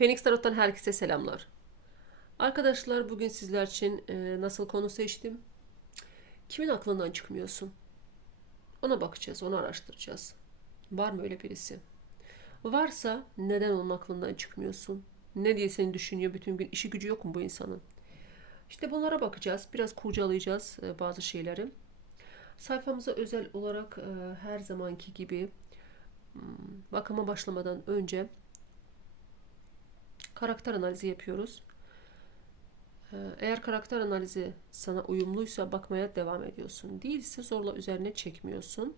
Phoenix Tarot'tan herkese selamlar. Arkadaşlar bugün sizler için e, nasıl konu seçtim? Kimin aklından çıkmıyorsun? Ona bakacağız, onu araştıracağız. Var mı öyle birisi? Varsa neden onun aklından çıkmıyorsun? Ne diye seni düşünüyor bütün gün? İşi gücü yok mu bu insanın? İşte bunlara bakacağız. Biraz kurcalayacağız e, bazı şeyleri. Sayfamıza özel olarak e, her zamanki gibi hmm, bakıma başlamadan önce karakter analizi yapıyoruz. Ee, Eğer karakter analizi sana uyumluysa bakmaya devam ediyorsun. Değilse zorla üzerine çekmiyorsun.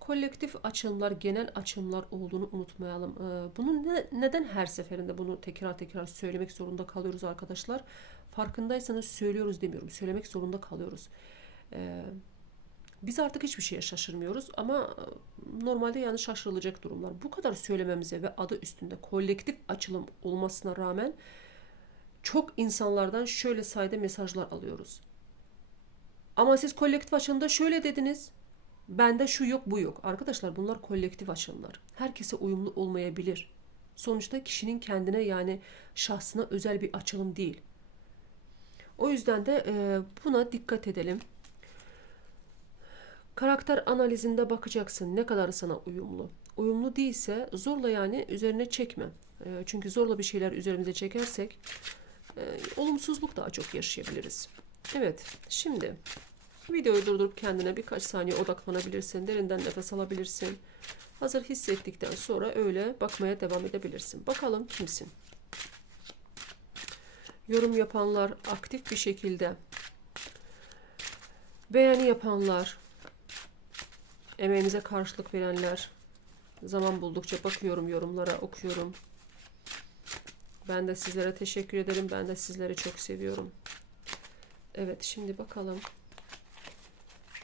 Kolektif açımlar, genel açımlar olduğunu unutmayalım. Ee, Bunu ne- neden her seferinde bunu tekrar tekrar söylemek zorunda kalıyoruz arkadaşlar? Farkındaysanız söylüyoruz demiyorum. Söylemek zorunda kalıyoruz. Ee, Biz artık hiçbir şeye şaşırmıyoruz ama normalde yani şaşırılacak durumlar. Bu kadar söylememize ve adı üstünde kolektif açılım olmasına rağmen çok insanlardan şöyle sayıda mesajlar alıyoruz. Ama siz kolektif açılımda şöyle dediniz. Bende şu yok bu yok. Arkadaşlar bunlar kolektif açılımlar. Herkese uyumlu olmayabilir. Sonuçta kişinin kendine yani şahsına özel bir açılım değil. O yüzden de buna dikkat edelim. Karakter analizinde bakacaksın ne kadar sana uyumlu. Uyumlu değilse zorla yani üzerine çekme. E, Çünkü zorla bir şeyler üzerimize çekersek e, olumsuzluk daha çok yaşayabiliriz. Evet, şimdi videoyu durdurup kendine birkaç saniye odaklanabilirsin. Derinden nefes alabilirsin. Hazır hissettikten sonra öyle bakmaya devam edebilirsin. Bakalım kimsin? Yorum yapanlar aktif bir şekilde beğeni yapanlar emeğimize karşılık verenler zaman buldukça bakıyorum yorumlara okuyorum. Ben de sizlere teşekkür ederim. Ben de sizleri çok seviyorum. Evet şimdi bakalım.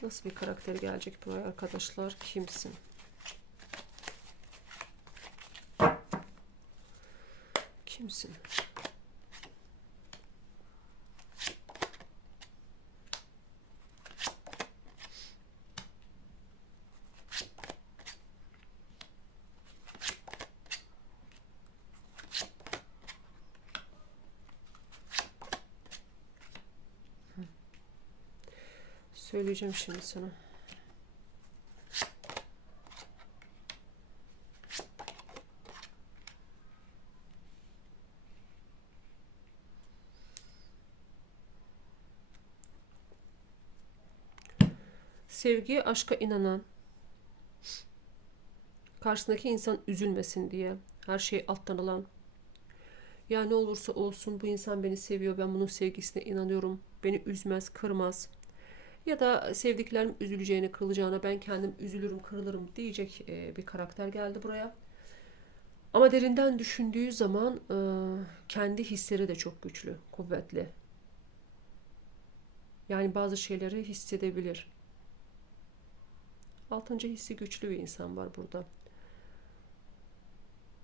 Nasıl bir karakter gelecek buraya arkadaşlar? Kimsin? Kimsin? Söyleyeceğim şimdi sana. Sevgi, aşka inanan, karşısındaki insan üzülmesin diye her şey alttan alan, ya ne olursa olsun bu insan beni seviyor, ben bunun sevgisine inanıyorum, beni üzmez, kırmaz, ya da sevdiklerim üzüleceğine, kırılacağına ben kendim üzülürüm, kırılırım diyecek e, bir karakter geldi buraya. Ama derinden düşündüğü zaman e, kendi hisleri de çok güçlü, kuvvetli. Yani bazı şeyleri hissedebilir. Altıncı hissi güçlü bir insan var burada.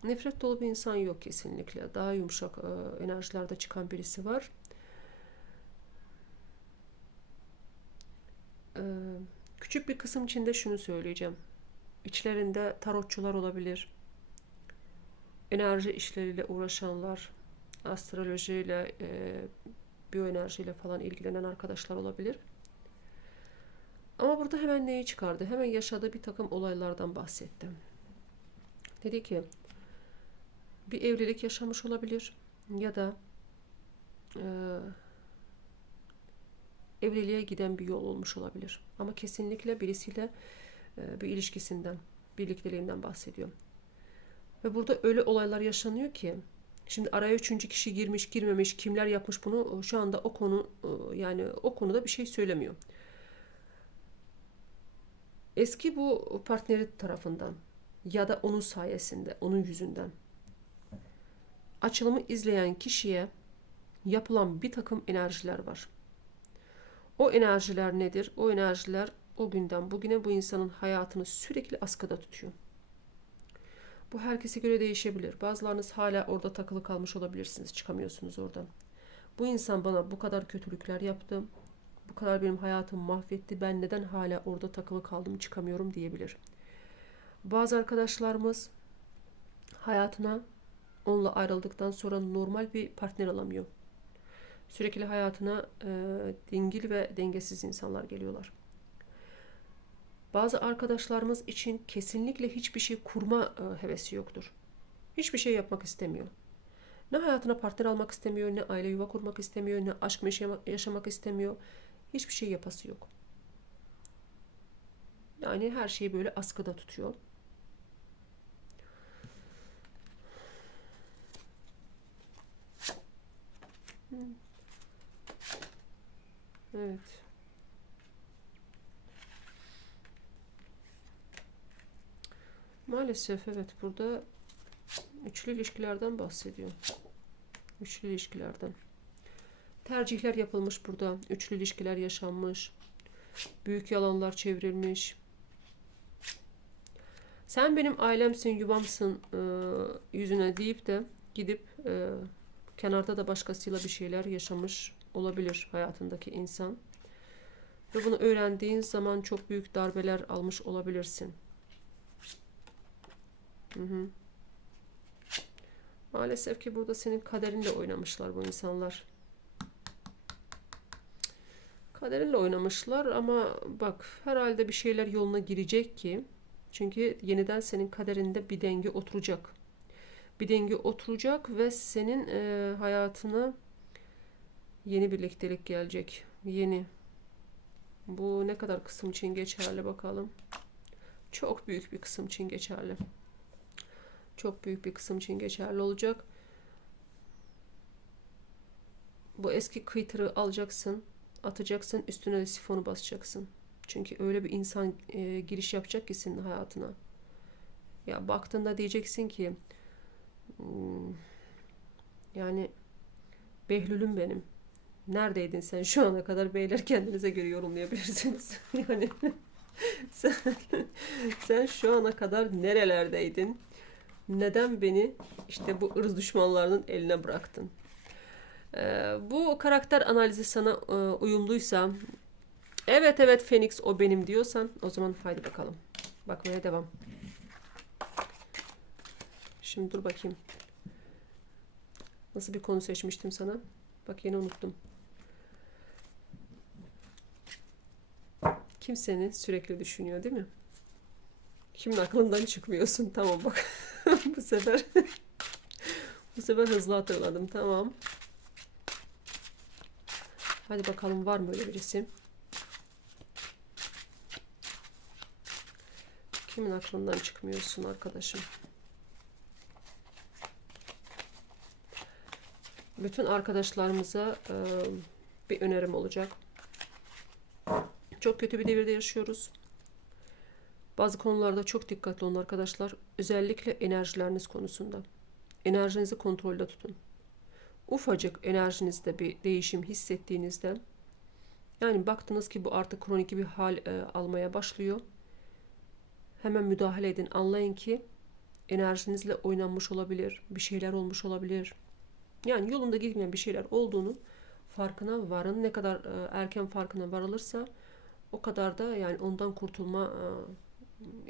Nefret dolu bir insan yok kesinlikle. Daha yumuşak e, enerjilerde çıkan birisi var. Küçük bir kısım içinde şunu söyleyeceğim. İçlerinde tarotçular olabilir. Enerji işleriyle uğraşanlar, astrolojiyle, e, biyoenerjiyle falan ilgilenen arkadaşlar olabilir. Ama burada hemen neyi çıkardı? Hemen yaşadığı bir takım olaylardan bahsettim. Dedi ki bir evlilik yaşamış olabilir ya da e, evliliğe giden bir yol olmuş olabilir. Ama kesinlikle birisiyle e, bir ilişkisinden, birlikteliğinden bahsediyor. Ve burada öyle olaylar yaşanıyor ki şimdi araya üçüncü kişi girmiş, girmemiş, kimler yapmış bunu şu anda o konu e, yani o konuda bir şey söylemiyor. Eski bu partneri tarafından ya da onun sayesinde, onun yüzünden açılımı izleyen kişiye yapılan bir takım enerjiler var. O enerjiler nedir? O enerjiler o günden bugüne bu insanın hayatını sürekli askıda tutuyor. Bu herkese göre değişebilir. Bazılarınız hala orada takılı kalmış olabilirsiniz. Çıkamıyorsunuz oradan. Bu insan bana bu kadar kötülükler yaptı. Bu kadar benim hayatımı mahvetti. Ben neden hala orada takılı kaldım çıkamıyorum diyebilir. Bazı arkadaşlarımız hayatına onunla ayrıldıktan sonra normal bir partner alamıyor. Sürekli hayatına e, dingil ve dengesiz insanlar geliyorlar. Bazı arkadaşlarımız için kesinlikle hiçbir şey kurma e, hevesi yoktur. Hiçbir şey yapmak istemiyor. Ne hayatına partner almak istemiyor, ne aile yuva kurmak istemiyor, ne aşk yaşamak, istemiyor. Hiçbir şey yapası yok. Yani her şeyi böyle askıda tutuyor. Evet. Maalesef evet burada üçlü ilişkilerden bahsediyor. Üçlü ilişkilerden. Tercihler yapılmış burada. Üçlü ilişkiler yaşanmış. Büyük yalanlar çevrilmiş. Sen benim ailemsin, yuvamsın e, yüzüne deyip de gidip e, kenarda da başkasıyla bir şeyler yaşamış olabilir hayatındaki insan. Ve bunu öğrendiğin zaman çok büyük darbeler almış olabilirsin. Hı hı. Maalesef ki burada senin kaderinle oynamışlar bu insanlar. Kaderinle oynamışlar ama bak herhalde bir şeyler yoluna girecek ki çünkü yeniden senin kaderinde bir denge oturacak. Bir denge oturacak ve senin e, hayatına yeni birliktelik gelecek. Yeni. Bu ne kadar kısım için geçerli bakalım. Çok büyük bir kısım için geçerli. Çok büyük bir kısım için geçerli olacak. Bu eski kıytırı alacaksın, atacaksın, üstüne de sifonu basacaksın. Çünkü öyle bir insan e, giriş yapacak ki senin hayatına. Ya baktığında diyeceksin ki hmm, yani Behlül'üm benim. Neredeydin sen şu ana kadar beyler kendinize göre yorumlayabilirsiniz. yani sen, sen şu ana kadar nerelerdeydin? Neden beni işte bu ırz düşmanlarının eline bıraktın? Ee, bu karakter analizi sana e, uyumluysa evet evet Phoenix o benim diyorsan o zaman haydi bakalım. Bakmaya devam. Şimdi dur bakayım. Nasıl bir konu seçmiştim sana? Bak yine unuttum. Kim seni sürekli düşünüyor değil mi? Kimin aklından çıkmıyorsun? Tamam bak. bu sefer bu sefer hızlı hatırladım. Tamam. Hadi bakalım var mı öyle birisi? Kimin aklından çıkmıyorsun arkadaşım? Bütün arkadaşlarımıza e, bir önerim olacak. Çok kötü bir devirde yaşıyoruz. Bazı konularda çok dikkatli olun arkadaşlar. Özellikle enerjileriniz konusunda. Enerjinizi kontrolde tutun. Ufacık enerjinizde bir değişim hissettiğinizde yani baktınız ki bu artık kronik bir hal e, almaya başlıyor. Hemen müdahale edin. Anlayın ki enerjinizle oynanmış olabilir. Bir şeyler olmuş olabilir. Yani yolunda gitmeyen bir şeyler olduğunu farkına varın. Ne kadar e, erken farkına varılırsa o kadar da yani ondan kurtulma e,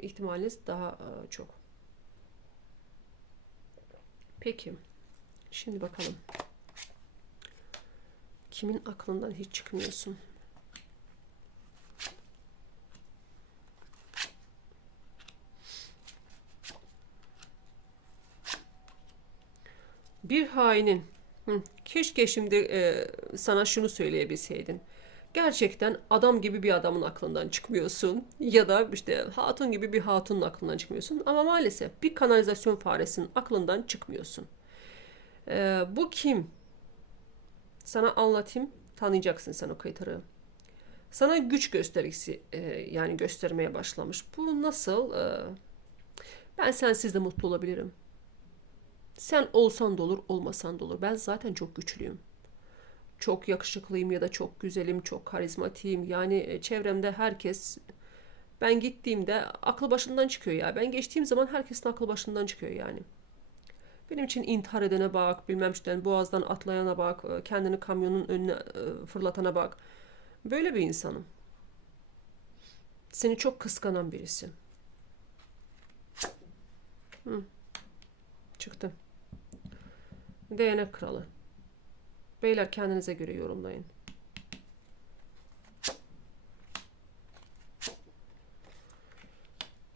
ihtimaliniz daha e, çok. Peki. Şimdi bakalım. Kimin aklından hiç çıkmıyorsun? Bir hainin. Hı, keşke şimdi e, sana şunu söyleyebilseydin gerçekten adam gibi bir adamın aklından çıkmıyorsun ya da işte hatun gibi bir hatunun aklından çıkmıyorsun ama maalesef bir kanalizasyon faresinin aklından çıkmıyorsun. Ee, bu kim? Sana anlatayım tanıyacaksın sen o kayıtarı. Sana güç gösterisi e, yani göstermeye başlamış. Bu nasıl? E, ben sensiz de mutlu olabilirim. Sen olsan da olur, olmasan da olur. Ben zaten çok güçlüyüm çok yakışıklıyım ya da çok güzelim, çok karizmatiyim. Yani e, çevremde herkes ben gittiğimde aklı başından çıkıyor ya. Ben geçtiğim zaman herkesin aklı başından çıkıyor yani. Benim için intihar edene bak, bilmem işte boğazdan atlayana bak, e, kendini kamyonun önüne e, fırlatana bak. Böyle bir insanım. Seni çok kıskanan birisi. Hı. Çıktı. Değnek kralı. Beyler kendinize göre yorumlayın.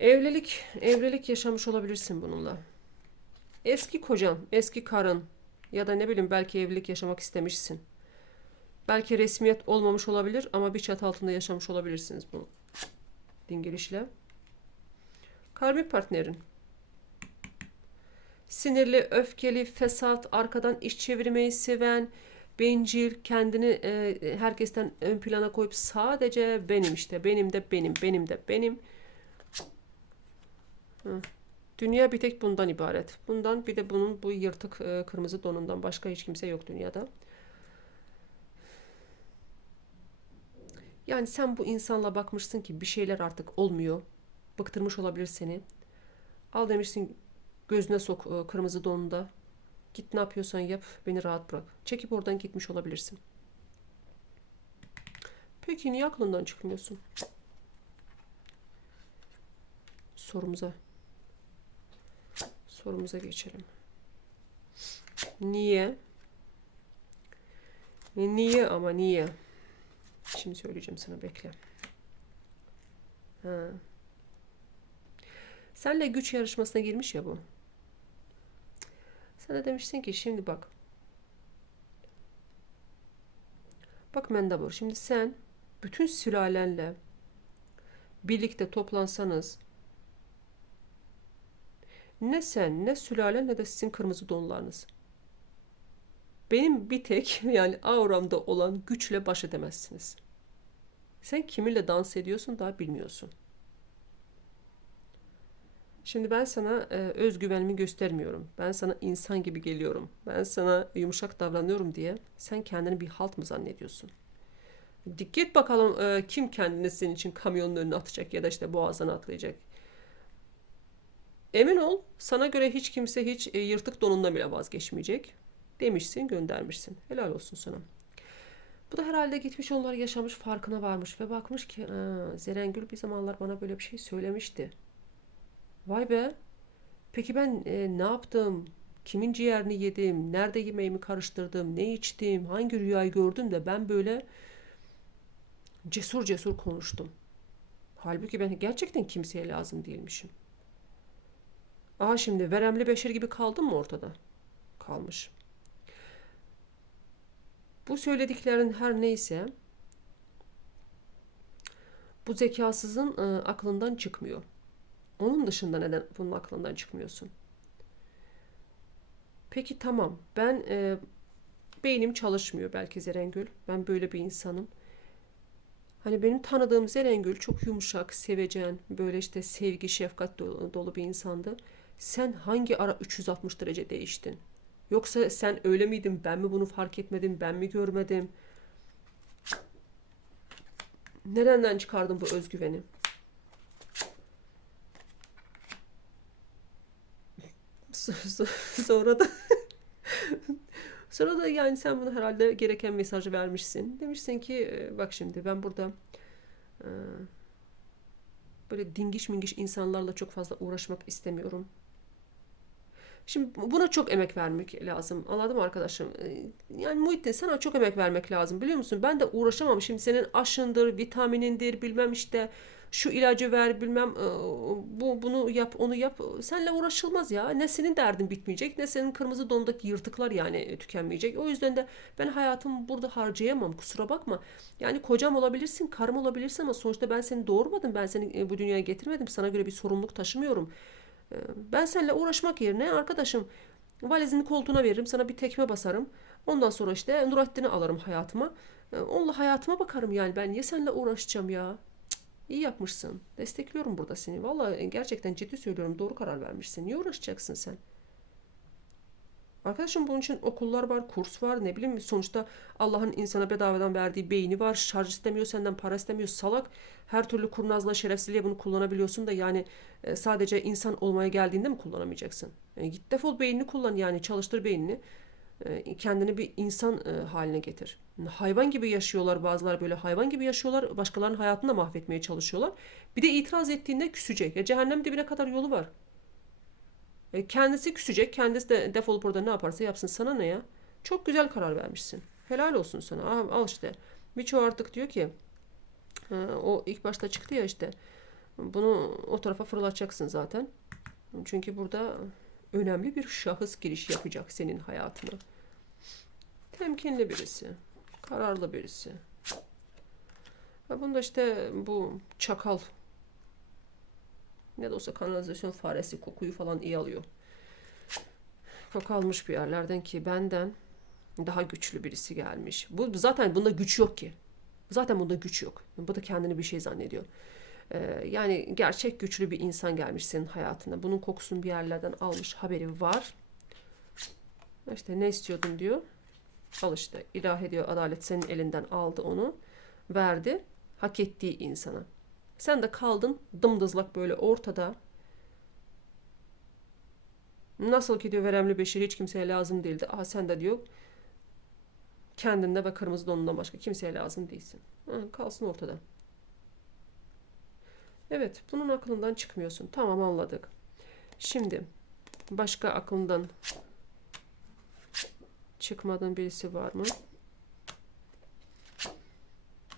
Evlilik, evlilik yaşamış olabilirsin bununla. Eski kocan, eski karın ya da ne bileyim belki evlilik yaşamak istemişsin. Belki resmiyet olmamış olabilir ama bir çatı altında yaşamış olabilirsiniz bunu. Dingilişle. Karmik partnerin. Sinirli, öfkeli, fesat, arkadan iş çevirmeyi seven, bencil, kendini e, herkesten ön plana koyup sadece benim işte, benim de benim, benim de benim. Dünya bir tek bundan ibaret. Bundan bir de bunun bu yırtık e, kırmızı donundan başka hiç kimse yok dünyada. Yani sen bu insanla bakmışsın ki bir şeyler artık olmuyor. Bıktırmış olabilir seni. Al demişsin gözüne sok e, kırmızı donunda. Git ne yapıyorsan yap beni rahat bırak. Çekip oradan gitmiş olabilirsin. Peki niye aklından çıkmıyorsun? Sorumuza sorumuza geçelim. Niye? Niye ama niye? Şimdi söyleyeceğim sana bekle. Ha. Senle güç yarışmasına girmiş ya bu. Sen de demişsin ki şimdi bak. Bak Mendabur şimdi sen bütün sülalenle birlikte toplansanız ne sen ne sülalen ne de sizin kırmızı donlarınız. Benim bir tek yani auramda olan güçle baş edemezsiniz. Sen kiminle dans ediyorsun daha bilmiyorsun. Şimdi ben sana e, özgüvenimi göstermiyorum. Ben sana insan gibi geliyorum. Ben sana yumuşak davranıyorum diye sen kendini bir halt mı zannediyorsun? Dikkat bakalım e, kim kendini senin için kamyonun önüne atacak ya da işte boğazına atlayacak. Emin ol sana göre hiç kimse hiç e, yırtık donundan bile vazgeçmeyecek. Demişsin göndermişsin. Helal olsun sana. Bu da herhalde gitmiş onlar yaşamış farkına varmış ve bakmış ki Zerengül bir zamanlar bana böyle bir şey söylemişti. Vay be. Peki ben e, ne yaptım? Kimin ciğerini yedim? Nerede yemeğimi karıştırdım? Ne içtim? Hangi rüyayı gördüm de ben böyle cesur cesur konuştum. Halbuki ben gerçekten kimseye lazım değilmişim. Aha şimdi veremli beşer gibi kaldım mı ortada? Kalmış. Bu söylediklerin her neyse bu zekasızın e, aklından çıkmıyor. Onun dışında neden bunun aklından çıkmıyorsun? Peki tamam ben e, beynim çalışmıyor belki Zerengül. Ben böyle bir insanım. Hani benim tanıdığım Zerengül çok yumuşak, sevecen, böyle işte sevgi, şefkat dolu, dolu bir insandı. Sen hangi ara 360 derece değiştin? Yoksa sen öyle miydin? Ben mi bunu fark etmedim? Ben mi görmedim? Nereden çıkardın bu özgüveni? Sonra da sonra da yani sen bunu herhalde gereken mesajı vermişsin. Demişsin ki e, bak şimdi ben burada e, böyle dingiş mingiş insanlarla çok fazla uğraşmak istemiyorum. Şimdi buna çok emek vermek lazım. Anladın mı arkadaşım? Ee, yani Muhittin sana çok emek vermek lazım biliyor musun? Ben de uğraşamam. Şimdi senin aşındır, vitaminindir, bilmem işte şu ilacı ver, bilmem e, bu bunu yap, onu yap. Seninle uğraşılmaz ya. Ne senin derdin bitmeyecek, ne senin kırmızı donundaki yırtıklar yani tükenmeyecek. O yüzden de ben hayatımı burada harcayamam. Kusura bakma. Yani kocam olabilirsin, karım olabilirsin ama sonuçta ben seni doğurmadım. Ben seni e, bu dünyaya getirmedim. Sana göre bir sorumluluk taşımıyorum. Ee, ben seninle uğraşmak yerine arkadaşım valizini koltuğuna veririm sana bir tekme basarım. Ondan sonra işte Nurattin'i alırım hayatıma. Ee, onunla hayatıma bakarım yani ben niye seninle uğraşacağım ya? Cık, iyi yapmışsın. Destekliyorum burada seni. Vallahi gerçekten ciddi söylüyorum doğru karar vermişsin. Niye uğraşacaksın sen? Arkadaşım bunun için okullar var, kurs var, ne bileyim sonuçta Allah'ın insana bedavadan verdiği beyni var. Şarj istemiyor, senden para istemiyor. Salak. Her türlü kurnazla, şerefsizliğe bunu kullanabiliyorsun da yani e, sadece insan olmaya geldiğinde mi kullanamayacaksın? E, git defol beynini kullan yani çalıştır beynini. E, kendini bir insan haline getir. Hayvan gibi yaşıyorlar bazıları böyle hayvan gibi yaşıyorlar. Başkalarının hayatını da mahvetmeye çalışıyorlar. Bir de itiraz ettiğinde küsecek. Ya cehennem dibine kadar yolu var. E, kendisi küsecek. Kendisi de defolup orada ne yaparsa yapsın. Sana ne ya? Çok güzel karar vermişsin. Helal olsun sana. Al, işte. Birçoğu artık diyor ki e, o ilk başta çıktı ya işte. Bunu o tarafa fırlatacaksın zaten. Çünkü burada önemli bir şahıs giriş yapacak senin hayatına. Temkinli birisi. Kararlı birisi. Ve bunda işte bu çakal ne de olsa kanalizasyon faresi kokuyu falan iyi alıyor. Koku almış bir yerlerden ki benden daha güçlü birisi gelmiş. Bu zaten bunda güç yok ki. Zaten bunda güç yok. Bu da kendini bir şey zannediyor. Ee, yani gerçek güçlü bir insan gelmiş senin hayatına. Bunun kokusunu bir yerlerden almış haberi var. İşte ne istiyordun diyor. Al işte ilahi diyor adalet senin elinden aldı onu. Verdi hak ettiği insana. Sen de kaldın dımdızlak böyle ortada. Nasıl ki diyor veremli beşeri hiç kimseye lazım değildi. Aha sen de diyor kendinde ve kırmızı donundan başka kimseye lazım değilsin. Ha, kalsın ortada. Evet bunun aklından çıkmıyorsun. Tamam anladık. Şimdi başka aklından çıkmadığın birisi var mı?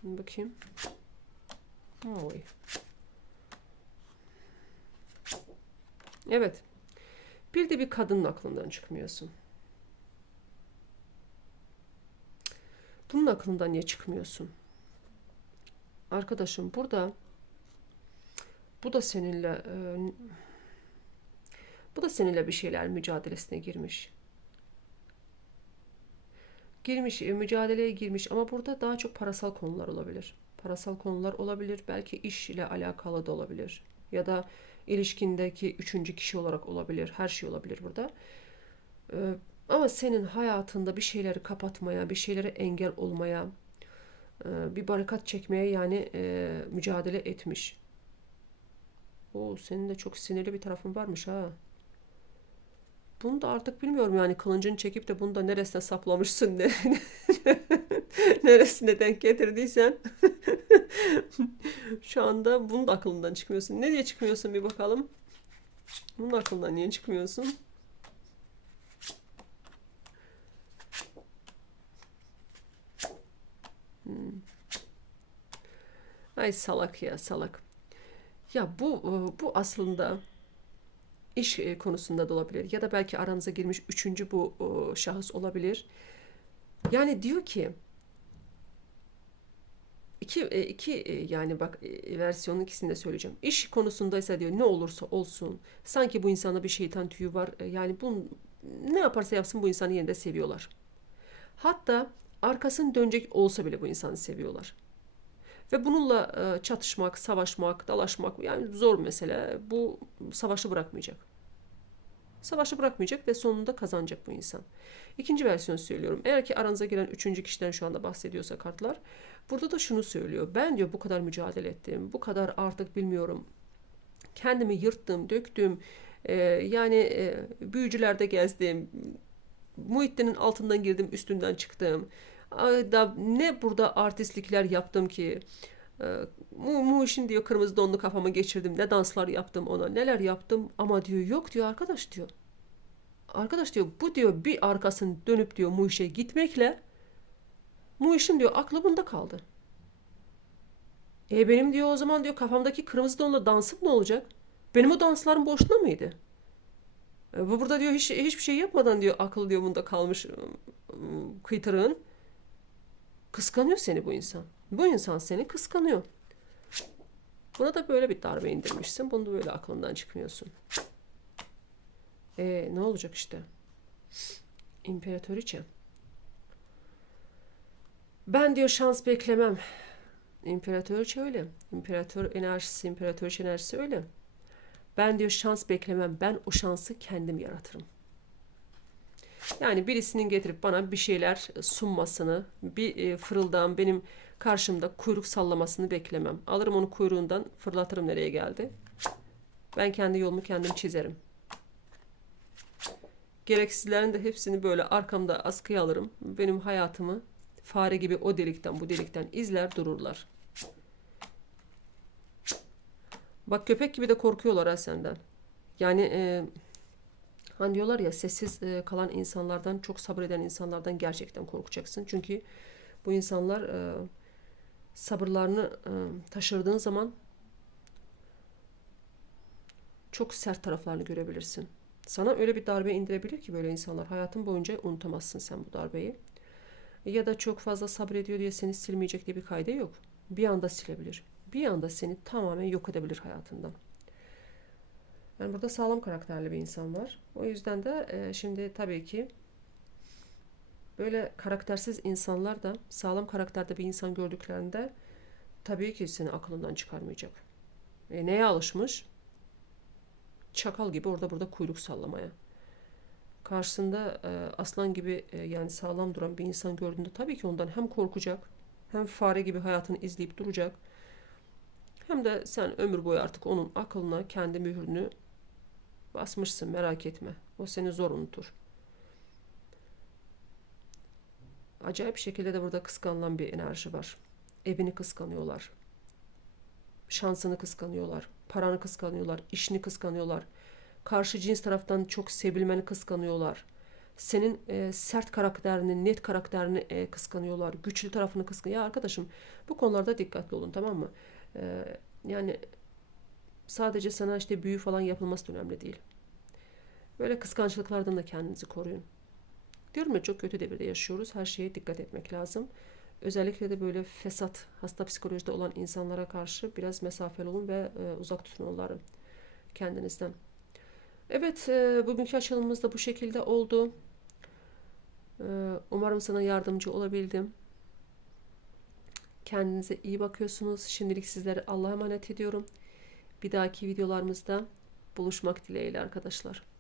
Bakayım. Oy. Evet. Bir de bir kadının aklından çıkmıyorsun. Bunun aklından niye çıkmıyorsun? Arkadaşım burada bu da seninle e, bu da seninle bir şeyler mücadelesine girmiş. Girmiş, e, mücadeleye girmiş ama burada daha çok parasal konular olabilir. Parasal konular olabilir, belki iş ile alakalı da olabilir. Ya da ilişkindeki üçüncü kişi olarak olabilir. Her şey olabilir burada. Ee, ama senin hayatında bir şeyleri kapatmaya, bir şeylere engel olmaya, e, bir barikat çekmeye yani e, mücadele etmiş. O senin de çok sinirli bir tarafın varmış ha. Bunu da artık bilmiyorum yani kılıncını çekip de bunu da neresine saplamışsın ne, neresine denk getirdiysen şu anda bunun da aklından çıkmıyorsun. Ne diye çıkmıyorsun bir bakalım. Bunun aklından niye çıkmıyorsun? Hmm. Ay salak ya salak. Ya bu e, bu aslında iş e, konusunda da olabilir ya da belki aranıza girmiş üçüncü bu şahıs olabilir. Yani diyor ki iki iki yani bak versiyonun ikisini de söyleyeceğim. İş konusundaysa diyor ne olursa olsun sanki bu insana bir şeytan tüyü var. Yani bu ne yaparsa yapsın bu insanı yeniden seviyorlar. Hatta arkasını dönecek olsa bile bu insanı seviyorlar. Ve bununla e, çatışmak, savaşmak, dalaşmak yani zor mesele. Bu savaşı bırakmayacak. Savaşı bırakmayacak ve sonunda kazanacak bu insan. İkinci versiyon söylüyorum. Eğer ki aranıza giren üçüncü kişiden şu anda bahsediyorsa kartlar. Burada da şunu söylüyor. Ben diyor bu kadar mücadele ettim. Bu kadar artık bilmiyorum. Kendimi yırttım, döktüm. Ee, yani e, büyücülerde gezdim. Muhittin'in altından girdim, üstünden çıktım da ne burada artistlikler yaptım ki mu, mu işin diyor kırmızı donlu kafama geçirdim ne danslar yaptım ona neler yaptım ama diyor yok diyor arkadaş diyor. Arkadaş diyor bu diyor bir arkasını dönüp diyor mu işe gitmekle mu işin diyor aklı bunda kaldı. E benim diyor o zaman diyor kafamdaki kırmızı donlu dansım ne olacak? Benim o danslarım boşuna mıydı? E, bu burada diyor hiç, hiçbir şey yapmadan diyor akıl diyor bunda kalmış ıı, kıytırığın. Kıskanıyor seni bu insan. Bu insan seni kıskanıyor. Buna da böyle bir darbe indirmişsin. Bunu da böyle aklından çıkmıyorsun. E ne olacak işte? İmparatoriçe. Ben diyor şans beklemem. İmparatoriçe öyle. İmparator enerjisi, imparatoriçe enerjisi öyle. Ben diyor şans beklemem. Ben o şansı kendim yaratırım. Yani birisinin getirip bana bir şeyler sunmasını, bir e, fırıldağın benim karşımda kuyruk sallamasını beklemem. Alırım onu kuyruğundan fırlatırım nereye geldi. Ben kendi yolumu kendim çizerim. Gereksizlerin de hepsini böyle arkamda askıya alırım. Benim hayatımı fare gibi o delikten bu delikten izler dururlar. Bak köpek gibi de korkuyorlar ha senden. Yani e, Hani diyorlar ya sessiz e, kalan insanlardan, çok sabreden insanlardan gerçekten korkacaksın. Çünkü bu insanlar e, sabırlarını e, taşırdığın zaman çok sert taraflarını görebilirsin. Sana öyle bir darbe indirebilir ki böyle insanlar. Hayatın boyunca unutamazsın sen bu darbeyi. Ya da çok fazla sabrediyor diye seni silmeyecek diye bir kaydı yok. Bir anda silebilir. Bir anda seni tamamen yok edebilir hayatından. Yani burada sağlam karakterli bir insan var. O yüzden de e, şimdi tabii ki böyle karaktersiz insanlar da sağlam karakterde bir insan gördüklerinde tabii ki seni aklından çıkarmayacak. E, neye alışmış? Çakal gibi orada burada kuyruk sallamaya. Karşısında e, aslan gibi e, yani sağlam duran bir insan gördüğünde tabii ki ondan hem korkacak hem fare gibi hayatını izleyip duracak. Hem de sen ömür boyu artık onun aklına kendi mührünü basmışsın merak etme. O seni zor unutur. Acayip şekilde de burada kıskanılan bir enerji var. Evini kıskanıyorlar. Şansını kıskanıyorlar. Paranı kıskanıyorlar. işini kıskanıyorlar. Karşı cins taraftan çok sevilmeni kıskanıyorlar. Senin e, sert karakterini, net karakterini e, kıskanıyorlar. Güçlü tarafını kıskanıyor. Ya arkadaşım bu konularda dikkatli olun tamam mı? E, yani sadece sana işte büyü falan yapılması önemli değil. Böyle kıskançlıklardan da kendinizi koruyun. Diyorum ya çok kötü devirde yaşıyoruz. Her şeye dikkat etmek lazım. Özellikle de böyle fesat, hasta psikolojide olan insanlara karşı biraz mesafeli olun ve e, uzak tutun onları kendinizden. Evet, e, bugünkü açılımımız da bu şekilde oldu. E, umarım sana yardımcı olabildim. Kendinize iyi bakıyorsunuz. Şimdilik sizlere Allah'a emanet ediyorum. Bir dahaki videolarımızda buluşmak dileğiyle arkadaşlar.